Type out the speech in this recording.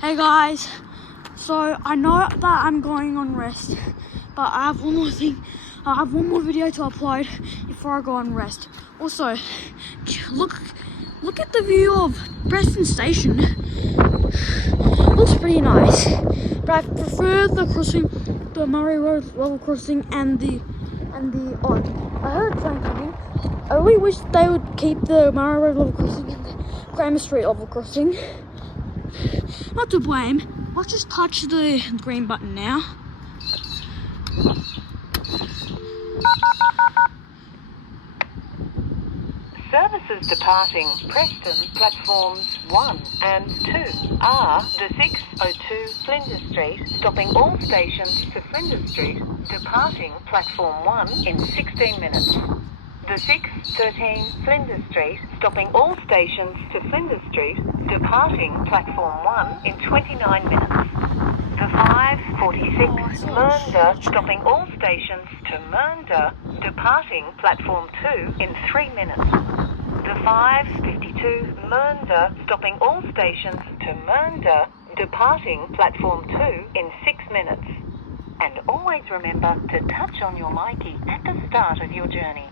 Hey guys, so I know that I'm going on rest, but I have one more thing. I have one more video to upload before I go on rest. Also, look at the view of Preston Station. Looks pretty nice, but I prefer the crossing, the Murray Road level crossing, and the I heard a train coming. I really wish they would keep the Murray Road level crossing and the Cramer Street level crossing. Not to blame. Let's just touch the green button now. Services departing Preston platforms 1 and 2 are the 602 Flinders Street, stopping all stations to Flinders Street, departing platform 1 in 16 minutes. The 613 Flinders Street, stopping all stations to Flinders Street, departing platform 1 in 29 minutes. The 546 Mernda, stopping all stations to Mernda, departing platform 2 in 3 minutes. The 552 Mernda, stopping all stations to Mernda, departing platform 2 in 6 minutes. And always remember to touch on your Mikey at the start of your journey.